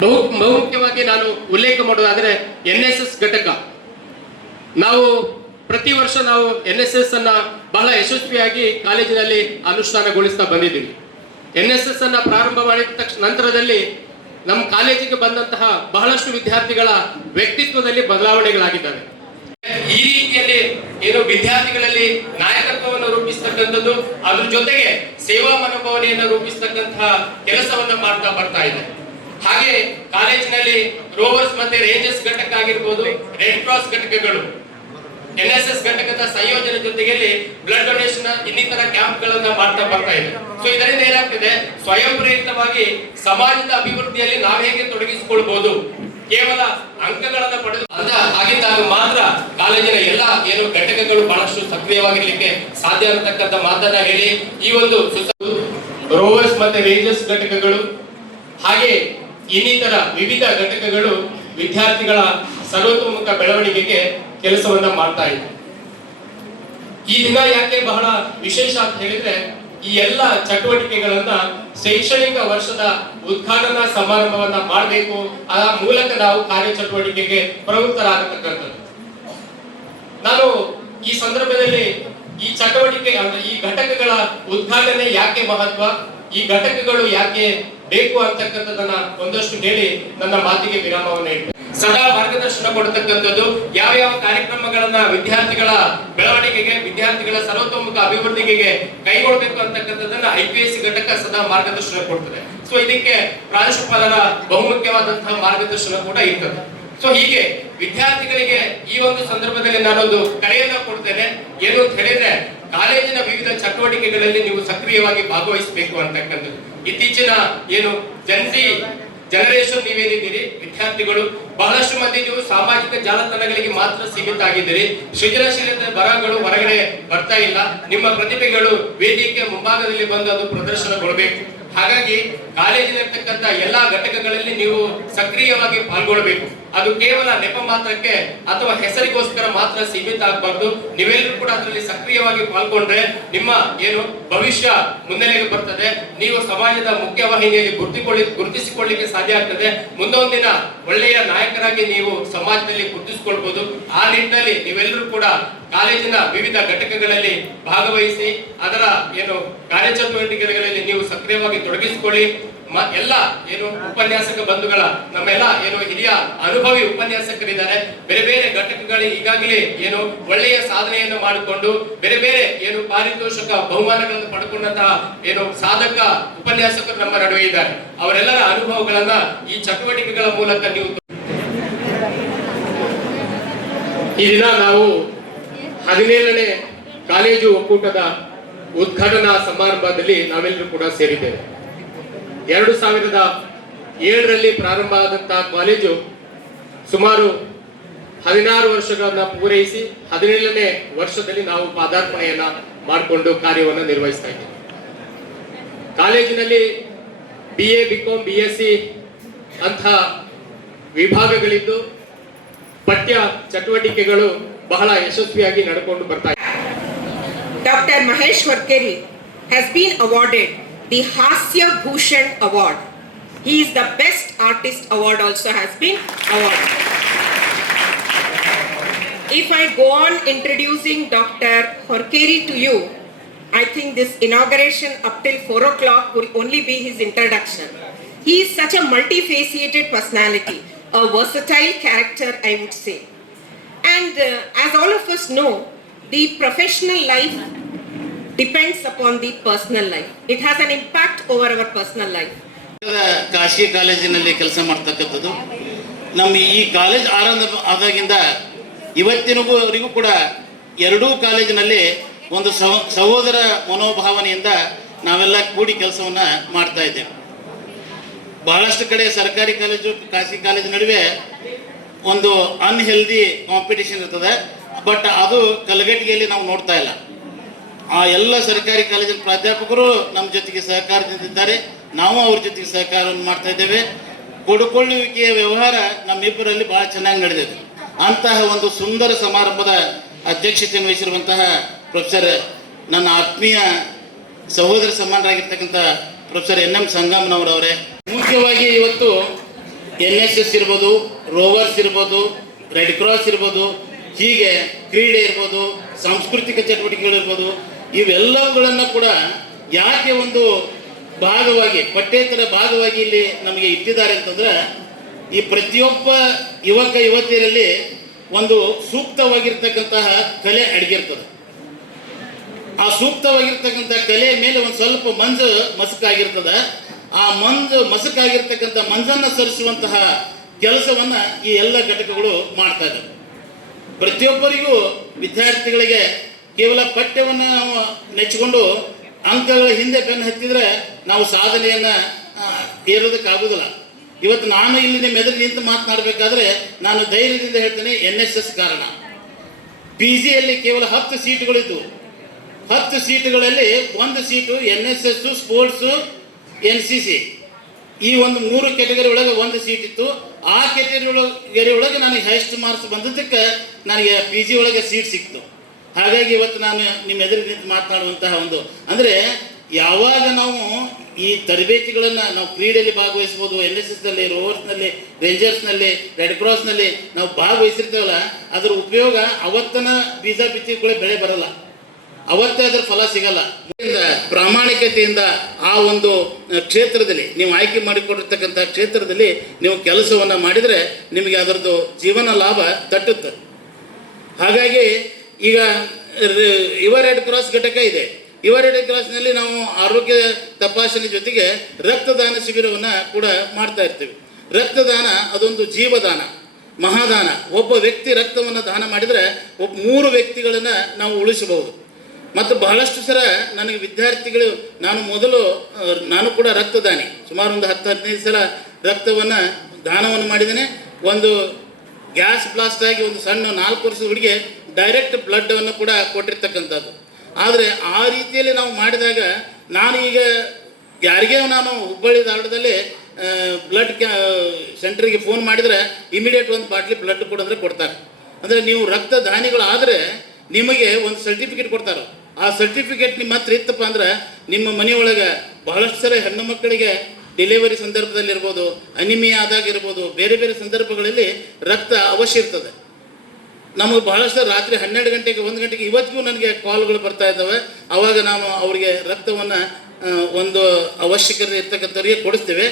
ಬಹು ಬಹುಮುಖ್ಯವಾಗಿ ನಾನು ಉಲ್ಲೇಖ ಮಾಡೋದಾದ್ರೆ ಎನ್ ಎಸ್ ಎಸ್ ಘಟಕ. ನಾವು ಪ್ರತಿ ವರ್ಷ ನಾವು ಎನ್ ಎಸ್ ಎಸ್ ಅನ್ನ ಬಹಳ ಯಶಸ್ವಿಯಾಗಿ ಕಾಲೇಜಿನಲ್ಲಿ ಅನುಷ್ಠಾನಗೊಳಿಸ್ತಾ ಬಂದಿದ್ದೀವಿ. ಎನ್ ಎಸ್ ಎಸ್ ಅನ್ನ ಪ್ರಾರಂಭ ಮಾಡಿದ ತಕ್ಷಣ ನಂತರದಲ್ಲಿ ನಮ್ಮ ಕಾಲೇಜಿಗೆ ಬಂದಂತಹ ಬಹಳಷ್ಟು ವಿದ್ಯಾರ್ಥಿಗಳ ವ್ಯಕ್ತಿತ್ವದಲ್ಲಿ ಬದಲಾವಣೆಗಳಾಗಿದ್ದಾವೆ. ಈ ರೀತಿಯಲ್ಲಿ ಏನು ವಿದ್ಯಾರ್ಥಿಗಳಲ್ಲಿ ನಾಯಕತ್ವವನ್ನು ರೂಪಿಸ್ತಕ್ಕಂಥದ್ದು, ಅದ್ರ ಜೊತೆಗೆ ಸೇವಾ ಮನೋಭಾವನೆಯನ್ನು ರೂಪಿಸ್ತಕ್ಕಂತಹ ಕೆಲಸವನ್ನು ಮಾಡ್ತಾ ಬರ್ತಾ ಇದೆ. ಹಾಗೆ ಕಾಲೇಜಿನಲ್ಲಿ ರೋವರ್ಸ್ ಮತ್ತೆ ರೇಂಜರ್ಸ್ ಘಟಕ ಆಗಿರ್ಬೋದು ರೆಡ್ ಕ್ರಾಸ್ ಘಟಕಗಳು ಎನ್ ಎಸ್ ಎಸ್ ಘಟಕದ ಸಂಯೋಜನೆ ಜೊತೆಗೆ ಬ್ಲಡ್ ಡೊನೇಷನ್ ಇನ್ನಿತರ ಕ್ಯಾಂಪ್ ಗಳನ್ನ ಮಾಡ್ತಾ ಬರ್ತಾ ಇದೆ. ಸೊ ಇದರಿಂದ ಏನಾಗ್ತಿದೆ? ಸ್ವಯಂ ಪ್ರೇರಿತವಾಗಿ ಸಮಾಜದ ಅಭಿವೃದ್ಧಿಯಲ್ಲಿ ನಾವು ಹೇಗೆ ತೊಡಗಿಸಿಕೊಳ್ಬಹುದು ಕೇವಲ ಅಂಕಗಳನ್ನ ಪಡೆದು ಅಂತ ಆಗಿದ್ದಾಗ ಮಾತ್ರ ಕಾಲೇಜಿನ ಎಲ್ಲ ಏನು ಘಟಕಗಳು ಬಹಳಷ್ಟು ಸಕ್ರಿಯವಾಗಿರ್ಲಿಕ್ಕೆ ಸಾಧ್ಯ ಅನ್ನತಕ್ಕಂಥ ಮಾತನ್ನ ಹೇಳಿ ಈ ಒಂದು ರೋವರ್ಸ್ ಮತ್ತೆ ರೇಂಜರ್ಸ್ ಘಟಕಗಳು, ಹಾಗೆ ಇನ್ನಿತರ ವಿವಿಧ ಘಟಕಗಳು ವಿದ್ಯಾರ್ಥಿಗಳ ಸರ್ವತೋಮುಖ ಬೆಳವಣಿಗೆಗೆ ಕೆಲಸವನ್ನ ಮಾಡ್ತಾ ಇದೆ. ಈ ದಿನ ಯಾಕೆ ಬಹಳ ವಿಶೇಷ ಅಂತ ಹೇಳಿದ್ರೆ, ಈ ಎಲ್ಲ ಚಟುವಟಿಕೆಗಳನ್ನ ಶೈಕ್ಷಣಿಕ ವರ್ಷದ ಉದ್ಘಾಟನಾ ಸಮಾರಂಭವನ್ನ ಮಾಡಬೇಕು. ಆ ಮೂಲಕ ನಾವು ಕಾರ್ಯಚಟುವಟಿಕೆಗೆ ಪ್ರವೃತ್ತರಾಗತಕ್ಕಂಥದ್ದು. ನಾನು ಈ ಸಂದರ್ಭದಲ್ಲಿ ಈ ಚಟುವಟಿಕೆ, ಅಂದ್ರೆ ಈ ಘಟಕಗಳ ಉದ್ಘಾಟನೆ ಯಾಕೆ ಮಹತ್ವ? ಈ ಘಟಕಗಳು ಯಾಕೆ ಬೇಕು ಅಂತಕ್ಕಂಥದ್ದನ್ನ ಒಂದಷ್ಟು ಹೇಳಿ ನನ್ನ ಮಾತಿಗೆ ವಿರಾಮವನ್ನು ಇಡ್ತೇನೆ. ಸದಾ ಮಾರ್ಗದರ್ಶನ ಕೊಡತಕ್ಕಂಥದ್ದು ಯಾವ ಯಾವ ಕಾರ್ಯಕ್ರಮಗಳನ್ನ ವಿದ್ಯಾರ್ಥಿಗಳ ಬೆಳವಣಿಗೆಗೆ, ವಿದ್ಯಾರ್ಥಿಗಳ ಸರ್ವತೋಮುಖ ಅಭಿವೃದ್ಧಿಗೆ ಕೈಗೊಳ್ಳಬೇಕು ಅಂತಕ್ಕಂಥದ್ದನ್ನ ಐ ಪಿ ಎಸ್ ಘಟಕ ಸದಾ ಮಾರ್ಗದರ್ಶನ ಕೊಡ್ತದೆ. ಸೊ ಇದಕ್ಕೆ ಪ್ರಾಂಶುಪಾಲರ ಬಹುಮುಖ್ಯವಾದಂತಹ ಮಾರ್ಗದರ್ಶನ ಕೂಡ ಇರ್ತದೆ. ಸೊ ಹೀಗೆ ವಿದ್ಯಾರ್ಥಿಗಳಿಗೆ ಈ ಒಂದು ಸಂದರ್ಭದಲ್ಲಿ ನಾನೊಂದು ಕರೆಯನ್ನ ಕೊಡ್ತೇನೆ. ಏನು ಅಂತ ಹೇಳಿದ್ರೆ ಕಾಲೇಜಿನ ವಿವಿಧ ಚಟುವಟಿಕೆಗಳಲ್ಲಿ ನೀವು ಸಕ್ರಿಯವಾಗಿ ಭಾಗವಹಿಸಬೇಕು ಅಂತಕ್ಕಂಥದ್ದು. ಇತ್ತೀಚಿನ ಏನು ಜನ್ಸಿ ಜನರೇಷನ್ ನೀವೇನಿದ್ದೀರಿ? ವಿದ್ಯಾರ್ಥಿಗಳು, ಬಹಳಷ್ಟು ಮಂದಿ ನೀವು ಸಾಮಾಜಿಕ ಜಾಲತಾಣಗಳಿಗೆ ಮಾತ್ರ ಸೀಮಿತ ಆಗಿದ್ದೀರಿ. ಸೃಜನಶೀಲತೆ ಬರಹಗಳು ಹೊರಗಡೆ ಬರ್ತಾ ಇಲ್ಲ. ನಿಮ್ಮ ಪ್ರತಿಭೆಗಳು ವೇದಿಕೆ ಮುಂಭಾಗದಲ್ಲಿ ಬಂದು ಅದು ಪ್ರದರ್ಶನಗೊಳ್ಳಬೇಕು ಹಾಗಾಗಿ ಕಾಲೇಜಿನಲ್ಲಿರ್ತಕ್ಕಂಥ ಎಲ್ಲಾ ಘಟಕಗಳಲ್ಲಿ ನೀವು ಸಕ್ರಿಯವಾಗಿ ಪಾಲ್ಗೊಳ್ಳಬೇಕು. ಅದು ಕೇವಲ ನೆಪ ಮಾತ್ರಕ್ಕೆ ಅಥವಾ ಹೆಸರಿಗೋಸ್ಕರ ಮಾತ್ರ ಸೀಮಿತ ಆಗಬಾರ್ದು. ನೀವೆಲ್ಲರೂ ಕೂಡ ಅದರಲ್ಲಿ ಸಕ್ರಿಯವಾಗಿ ಪಾಲ್ಗೊಂಡ್ರೆ ನಿಮ್ಮ ಏನು ಭವಿಷ್ಯ ಮುನ್ನೆಲೆಗೆ ಬರ್ತದೆ. ನೀವು ಸಮಾಜದ ಮುಖ್ಯವಾಹಿನಿಯಲ್ಲಿ ಗುರ್ತಿಕೊಳ್ಳಿ, ಗುರುತಿಸಿಕೊಳ್ಳಿಕ್ಕೆ ಸಾಧ್ಯ ಆಗ್ತದೆ. ಮುಂದೊಂದಿನ ಒಳ್ಳೆಯ ನಾಯಕರಾಗಿ ನೀವು ಸಮಾಜದಲ್ಲಿ ಗುರುತಿಸಿಕೊಳ್ಬಹುದು ಆ ನಿಟ್ಟಿನಲ್ಲಿ ನೀವೆಲ್ಲರೂ ಕೂಡ ಕಾಲೇಜಿನ ವಿವಿಧ ಘಟಕಗಳಲ್ಲಿ ಭಾಗವಹಿಸಿ, ಅದರ ಏನು ಕಾರ್ಯಚಟುವಟಿಕೆಗಳಲ್ಲಿ ನೀವು ಸಕ್ರಿಯವಾಗಿ ತೊಡಗಿಸಿಕೊಳ್ಳಿ. ಎಲ್ಲ ಏನು ಉಪನ್ಯಾಸಕ ಬಂಧುಗಳ, ನಮ್ಮೆಲ್ಲ ಏನು ಹಿರಿಯ ಅನುಭವಿ ಉಪನ್ಯಾಸಕರಿದ್ದಾರೆ. ಬೇರೆ ಬೇರೆ ಘಟಕಗಳು ಈಗಾಗಲೇ ಏನು ಒಳ್ಳೆಯ ಸಾಧನೆಯನ್ನು ಮಾಡಿಕೊಂಡು, ಬೇರೆ ಬೇರೆ ಏನು ಪಾರಿತೋಷಕ ಬಹುಮಾನಗಳನ್ನು ಪಡ್ಕೊಂಡಂತಹ ಏನು ಸಾಧಕ ಉಪನ್ಯಾಸಕರು ನಮ್ಮ ನಡುವೆ ಇದ್ದಾರೆ. ಅವರೆಲ್ಲರ ಅನುಭವಗಳನ್ನ ಈ ಚಟುವಟಿಕೆಗಳ ಮೂಲಕ ನೀವು ಈ ದಿನ ನಾವು ಹದಿನೇಳನೇ ಕಾಲೇಜು ಒಕ್ಕೂಟದ ಉದ್ಘಾಟನಾ ಸಮಾರಂಭದಲ್ಲಿ ನಾವೆಲ್ಲರೂ ಕೂಡ ಸೇರಿದ್ದೇವೆ. ಎರಡು ಸಾವಿರದ ಏಳರಲ್ಲಿ ಪ್ರಾರಂಭ ಆದಂತಹ ಕಾಲೇಜು ಸುಮಾರು ಹದಿನಾರು ವರ್ಷಗಳನ್ನ ಪೂರೈಸಿ ಹದಿನೇಳನೇ ವರ್ಷದಲ್ಲಿ ನಾವು ಪಾದಾರ್ಪಣೆಯನ್ನ ಮಾಡಿಕೊಂಡು ಕಾರ್ಯವನ್ನು ನಿರ್ವಹಿಸ್ತಾ ಇದ್ದೀವಿ. ಕಾಲೇಜಿನಲ್ಲಿ B A BCom B S C ವಿಭಾಗಗಳಿದ್ದು ಪಠ್ಯ ಚಟುವಟಿಕೆಗಳು ಬಹಳ ಯಶಸ್ವಿಯಾಗಿ ನಡ್ಕೊಂಡು ಬರ್ತಾ ಇದೆ doctor Mahesh Varkeri has been awarded the Hasya Bhushan Award. He is the best artist award also has been awarded. If I go on introducing Dr. Horkeri to you, I think this inauguration up till 4 o'clock will only be his introduction. He is such a multifaceted personality, a versatile character, I would say. And uh, as all of us know, the professional life depends upon the personal life. It has an impact over our personal life. ಖಾಸಗಿ ಕಾಲೇಜಿನಲ್ಲಿ ಕೆಲಸ ಮಾಡ್ತಕ್ಕಂಥದ್ದು ನಮ್ಮ ಈ college ಆರಂಭ ಆದಾಗಿಂದ ಇವತ್ತಿನವರೆಗೂ ಕೂಡ ಎರಡೂ ಕಾಲೇಜಿನಲ್ಲಿ ಒಂದು ಸಹ, ಸಹೋದರ ಮನೋಭಾವನೆಯಿಂದ ನಾವೆಲ್ಲ ಕೂಡಿ ಕೆಲಸವನ್ನು ಮಾಡ್ತಾ ಇದ್ದೇವೆ ಬಹಳಷ್ಟು ಕಡೆ ಸರ್ಕಾರಿ ಕಾಲೇಜು, ಖಾಸಗಿ ಕಾಲೇಜು ನಡುವೆ ಒಂದು ಅನ್ಹೆಲ್ದಿ ಕಾಂಪಿಟೇಷನ್ ಇರ್ತದೆ ಬಟ್ ಅದು ಕಲಗಟ್ಟಿಗೆಯಲ್ಲಿ ನಾವು ನೋಡ್ತಾ ಇಲ್ಲ ಆ ಎಲ್ಲ ಸರ್ಕಾರಿ ಕಾಲೇಜಿನ ಪ್ರಾಧ್ಯಾಪಕರು ನಮ್ಮ ಜೊತೆಗೆ ಸಹಕಾರದಿಂದಿದ್ದಾರೆ. ನಾವು ಅವ್ರ ಜೊತೆಗೆ ಸಹಕಾರವನ್ನು ಮಾಡ್ತಾ ಇದ್ದೇವೆ. ಕೊಡುಕೊಳ್ಳುವಿಕೆಯ ವ್ಯವಹಾರ ನಮ್ಮಿಬ್ಬರಲ್ಲಿ ಬಹಳ ಚೆನ್ನಾಗಿ ನಡೆದಿದೆ. ಅಂತಹ ಒಂದು ಸುಂದರ ಸಮಾರಂಭದ ಅಧ್ಯಕ್ಷತೆಯನ್ನು ವಹಿಸಿರುವಂತಹ ಪ್ರೊಫೆಸರ್, ನನ್ನ ಆತ್ಮೀಯ ಸಹೋದರ ಸಮಾನರಾಗಿರ್ತಕ್ಕಂಥ ಪ್ರೊಫೆಸರ್ ಎನ್ ಎಂ ಸಂಗಮನವರವರೇ ಮುಖ್ಯವಾಗಿ ಇವತ್ತು ಎನ್ ಎಸ್ ಎಸ್ ಇರ್ಬೋದು, ರೋವರ್ಸ್ ಇರ್ಬೋದು, ರೆಡ್ ಕ್ರಾಸ್ ಇರ್ಬೋದು, ಹೀಗೆ ಕ್ರೀಡೆ ಇರ್ಬೋದು, ಸಾಂಸ್ಕೃತಿಕ ಚಟುವಟಿಕೆಗಳಿರ್ಬೋದು ಇವೆಲ್ಲವುಗಳನ್ನು ಕೂಡ ಯಾಕೆ ಒಂದು ಭಾಗವಾಗಿ, ಪಠ್ಯೇತರ ಭಾಗವಾಗಿ ಇಲ್ಲಿ ನಮಗೆ ಇಟ್ಟಿದ್ದಾರೆ ಅಂತಂದ್ರೆ, ಈ ಪ್ರತಿಯೊಬ್ಬ ಯುವಕ, ಯುವತಿಯರಲ್ಲಿ ಒಂದು ಸೂಕ್ತವಾಗಿರ್ತಕ್ಕಂತಹ ಕಲೆ ಅಡಗಿರ್ತದೆ ಆ ಸೂಕ್ತವಾಗಿರ್ತಕ್ಕಂಥ ಕಲೆ ಮೇಲೆ ಒಂದು ಸ್ವಲ್ಪ ಮಂಜು ಮಸುಕಾಗಿರ್ತದೆ. ಆ ಮಂಜು ಮಸುಕಾಗಿರ್ತಕ್ಕಂಥ ಮಂಜನ್ನು ಸರಿಸುವಂತಹ ಕೆಲಸವನ್ನ ಈ ಎಲ್ಲ ಘಟಕಗಳು ಮಾಡ್ತಾ ಇದ್ದಾವೆ. ಪ್ರತಿಯೊಬ್ಬರಿಗೂ ವಿದ್ಯಾರ್ಥಿಗಳಿಗೆ ಕೇವಲ ಪಠ್ಯವನ್ನು ನಾವು ನೆಚ್ಚಿಕೊಂಡು ಅಂಕಗಳ ಹಿಂದೆ ಬೆನ್ನು ಹತ್ತಿದ್ರೆ ನಾವು ಸಾಧನೆಯನ್ನ ಏರೋದಕ್ಕಾಗೋದಿಲ್ಲ. ಇವತ್ತು ನಾನು ಇಲ್ಲಿ ನಿಮ್ಮ ಎದುರು ನಿಂತು ಮಾತನಾಡಬೇಕಾದ್ರೆ ನಾನು ಧೈರ್ಯದಿಂದ ಹೇಳ್ತೇನೆ ಎನ್ ಎಸ್ ಎಸ್ ಕಾರಣ ಪಿ ಜಿಯಲ್ಲಿ ಕೇವಲ ಹತ್ತು ಸೀಟುಗಳಿದ್ದವು ಹತ್ತು ಸೀಟುಗಳಲ್ಲಿ ಒಂದು seat N S S sports, N C C. ಈ ಒಂದು ಮೂರು ಕೆಟಗರಿ ಒಳಗೆ ಒಂದು ಸೀಟ್ ಇತ್ತು. ಆ ಕೆಟಗರಿ ಒಳಗೆ ನನಗೆ ಹೈಯೆಸ್ಟ್ ಮಾರ್ಕ್ಸ್ ಬಂದಿದ್ದಕ್ಕೆ ನನಗೆ ಪಿ ಜಿ ಒಳಗೆ ಸೀಟ್ ಸಿಕ್ತು ಹಾಗಾಗಿ ಇವತ್ತು ನಾನು ನಿಮ್ಮ ಎದುರು ನಿಂತು ಮಾತನಾಡುವಂತಹ ಒಂದು, ಅಂದರೆ ಯಾವಾಗ ನಾವು ಈ ತರಬೇತಿಗಳನ್ನು ನಾವು ಕ್ರೀಡೆಯಲ್ಲಿ ಭಾಗವಹಿಸ್ಬೋದು ಎನ್ ಎಸ್ ಎಸ್ನಲ್ಲಿ ರೋವರ್ಸ್ನಲ್ಲಿ ರೇಂಜರ್ಸ್ನಲ್ಲಿ ರೆಡ್ ಕ್ರಾಸ್ನಲ್ಲಿ ನಾವು ಭಾಗವಹಿಸಿರ್ತೇವಲ್ಲ, ಅದರ ಉಪಯೋಗ ಅವತ್ತನ ಬೀಜ ಬಿತ್ತಿದ ಬೆಳೆ ಬರಲ್ಲ. ಅವತ್ತೇ ಅದರ ಫಲ ಸಿಗಲ್ಲ. ಪ್ರಾಮಾಣಿಕತೆಯಿಂದ ಆ ಒಂದು ಕ್ಷೇತ್ರದಲ್ಲಿ, ನೀವು ಆಯ್ಕೆ ಮಾಡಿಕೊಂಡಿರ್ತಕ್ಕಂಥ ಕ್ಷೇತ್ರದಲ್ಲಿ ನೀವು ಕೆಲಸವನ್ನು ಮಾಡಿದರೆ ನಿಮಗೆ ಅದರದ್ದು ಜೀವನ ಲಾಭ ತಟ್ಟುತ್ತೆ. ಹಾಗಾಗಿ ಈಗ ಯುವ ರೆಡ್ ಕ್ರಾಸ್ ಘಟಕ ಇದೆ. ಯುವ ರೆಡ್ ಕ್ರಾಸ್ನಲ್ಲಿ ನಾವು ಆರೋಗ್ಯ ತಪಾಸಣೆ ಜೊತೆಗೆ ರಕ್ತದಾನ ಶಿಬಿರವನ್ನು ಕೂಡ ಮಾಡ್ತಾ ಇರ್ತೀವಿ. ರಕ್ತದಾನ ಅದೊಂದು ಜೀವದಾನ, ಮಹಾದಾನ. ಒಬ್ಬ ವ್ಯಕ್ತಿ ರಕ್ತವನ್ನು ದಾನ ಮಾಡಿದರೆ ಒಬ್ಬ ಮೂರು ವ್ಯಕ್ತಿಗಳನ್ನು ನಾವು ಉಳಿಸಬಹುದು. ಮತ್ತು ಬಹಳಷ್ಟು ಸಲ ನನಗೆ ವಿದ್ಯಾರ್ಥಿಗಳು, ನಾನು ಮೊದಲು, ನಾನು ಕೂಡ ರಕ್ತದಾನಿ. ಸುಮಾರು ಒಂದು ಹತ್ತು, ಹದಿನೈದು ಸಲ ರಕ್ತವನ್ನು ದಾನವನ್ನು ಮಾಡಿದ್ದೇನೆ. ಒಂದು ಗ್ಯಾಸ್ ಬ್ಲಾಸ್ಟ್ ಆಗಿ ಒಂದು ಸಣ್ಣ ನಾಲ್ಕು ವರ್ಷದ ಹುಡುಗಿ ಡೈರೆಕ್ಟ್ ಬ್ಲಡ್ಡನ್ನು ಕೂಡ ಕೊಟ್ಟಿರ್ತಕ್ಕಂಥದ್ದು. ಆದರೆ ಆ ರೀತಿಯಲ್ಲಿ ನಾವು ಮಾಡಿದಾಗ ನಾನು ಈಗ ಯಾರಿಗೇ ನಾನು ಹುಬ್ಬಳ್ಳಿ ಧಾರವಾಡದಲ್ಲಿ ಬ್ಲಡ್ ಕ್ಯಾ ಸೆಂಟ್ರಿಗೆ ಫೋನ್ ಮಾಡಿದರೆ ಇಮಿಡಿಯೇಟ್ ಒಂದು ಬಾಟ್ಲಿ ಬ್ಲಡ್ ಕೊಡಂದ್ರೆ ಕೊಡ್ತಾರೆ. ಅಂದರೆ ನೀವು ರಕ್ತ ದಾನಿಗಳು ಆದರೆ ನಿಮಗೆ ಒಂದು ಸರ್ಟಿಫಿಕೇಟ್ ಕೊಡ್ತಾರೆ. ಆ ಸರ್ಟಿಫಿಕೇಟ್ ನಿಮ್ಮ ಹತ್ರ ಇತ್ತಪ್ಪ ಅಂದ್ರೆ ನಿಮ್ಮ ಮನೆಯೊಳಗೆ ಬಹಳಷ್ಟು ಸಲ ಹೆಣ್ಣು ಮಕ್ಕಳಿಗೆ ಡೆಲಿವರಿ ಸಂದರ್ಭದಲ್ಲಿ ಇರ್ಬೋದು ಅನಿಮಿಯಾ ಬೇರೆ ಬೇರೆ ಸಂದರ್ಭಗಳಲ್ಲಿ ರಕ್ತ ಅವಶ್ಯ ಇರ್ತದೆ. ನಮಗೆ ಬಹಳಷ್ಟು ರಾತ್ರಿ ಹನ್ನೆರಡು ಗಂಟೆಗೆ, ಒಂದು ಗಂಟೆಗೆ ಇವತ್ತಿಗೂ ನನಗೆ ಕಾಲ್ಗಳು ಬರ್ತಾ ಇದ್ದಾವೆ. ಅವಾಗ ನಾನು ಅವರಿಗೆ ರಕ್ತವನ್ನು ಒಂದು ಅವಶ್ಯಕತೆ ಇರ್ತಕ್ಕಂಥವ್ರಿಗೆ ಕೊಡಿಸ್ತೇವೆ.